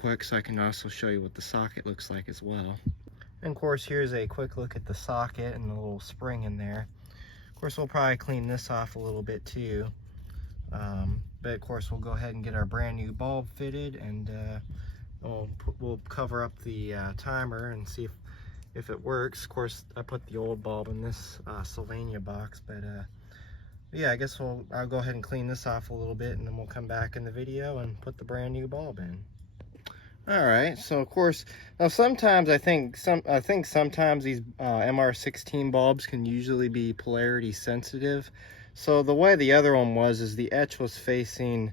quick so I can also show you what the socket looks like as well. And of course, here's a quick look at the socket and the little spring in there. Of course, we'll probably clean this off a little bit too. But of course, we'll go ahead and get our brand new bulb fitted, and we'll cover up the timer and see if it works. Of course, I put the old bulb in this Sylvania box, but yeah, I guess I'll go ahead and clean this off a little bit, and then we'll come back in the video and put the brand new bulb in. All right, so of course, now sometimes I think sometimes these MR16 bulbs can usually be polarity sensitive. So the way the other one was is the etch was facing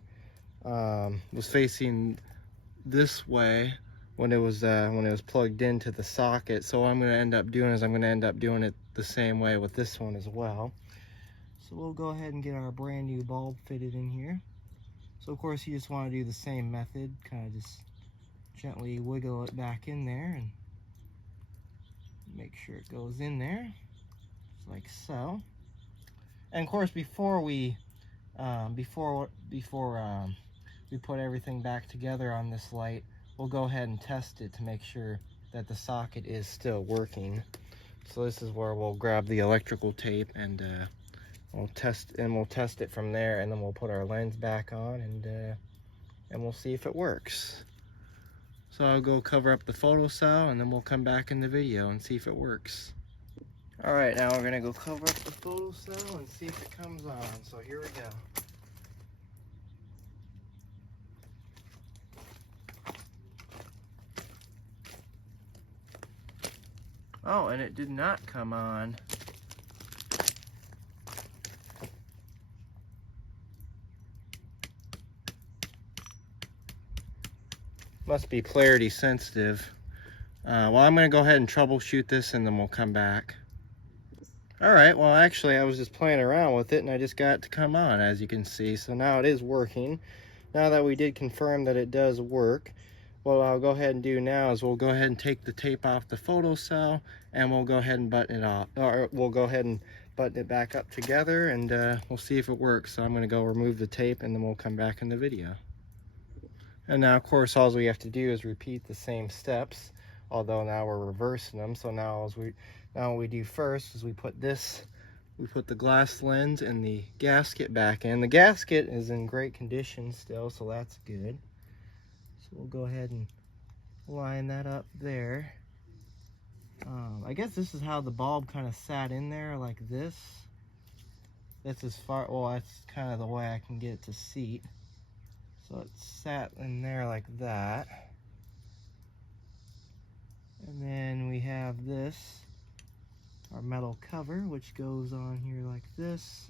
this way when it was plugged into the socket. So what I'm going to end up doing is I'm going to end up doing it the same way with this one as well. So we'll go ahead and get our brand new bulb fitted in here. So of course, you just want to do the same method, kind of just gently wiggle it back in there and make sure it goes in there, just like so. And of course, before we put everything back together on this light, we'll go ahead and test it to make sure that the socket is still working. So this is where we'll grab the electrical tape and we'll test it from there, and then we'll put our lens back on and we'll see if it works. So I'll go cover up the photocell, and then we'll come back in the video and see if it works. All right, now we're gonna go cover up the photocell and see if it comes on. So here we go. Oh, and it did not come on. Must be polarity sensitive. Well, I'm gonna go ahead and troubleshoot this, and then we'll come back. All right, well, actually I was just playing around with it and I just got it to come on, as you can see. So now it is working. Now that we did confirm that it does work, what I'll go ahead and do now is we'll go ahead and take the tape off the photocell, and we'll go ahead and button it off, or we'll go ahead and button it back up together, and we'll see if it works. So I'm gonna go remove the tape, and then we'll come back in the video. And now, of course, all we have to do is repeat the same steps, although now we're reversing them. So now what we do first is we put the glass lens and the gasket back in. The gasket is in great condition still, so that's good. So we'll go ahead and line that up there. I guess this is how the bulb kind of sat in there, like this. That's as far, well, that's kind of the way I can get it to seat. So it sat in there like that. And then we have this, our metal cover, which goes on here like this.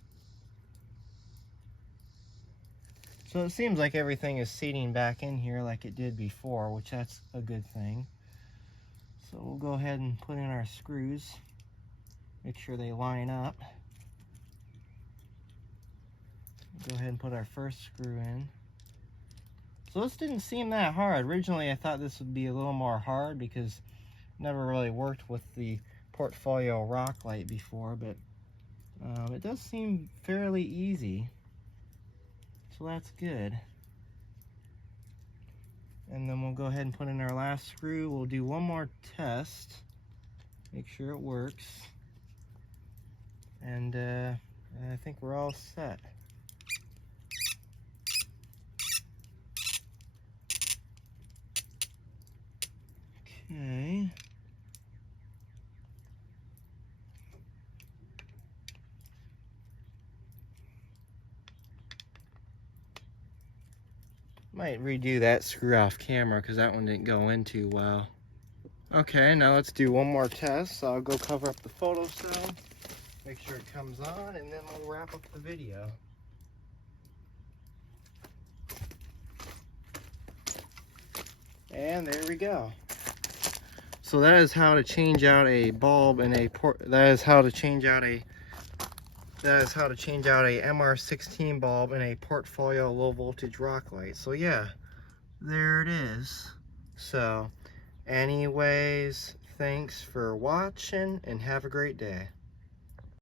So it seems like everything is seating back in here like it did before, which that's a good thing. So we'll go ahead and put in our screws, make sure they line up. Go ahead and put our first screw in. So this didn't seem that hard. Originally I thought this would be a little more hard because I never really worked with the Portfolio rock light before, but it does seem fairly easy. So that's good. And then we'll go ahead and put in our last screw. We'll do one more test, make sure it works. And I think we're all set. Okay. Might redo that screw off camera because that one didn't go in too well. Okay, now let's do one more test. So I'll go cover up the photocell, make sure it comes on, and then we'll wrap up the video. And there we go. So that is how to change out a bulb in a MR16 bulb in a Portfolio low voltage rock light. So yeah, there it is. So anyways, thanks for watching and have a great day.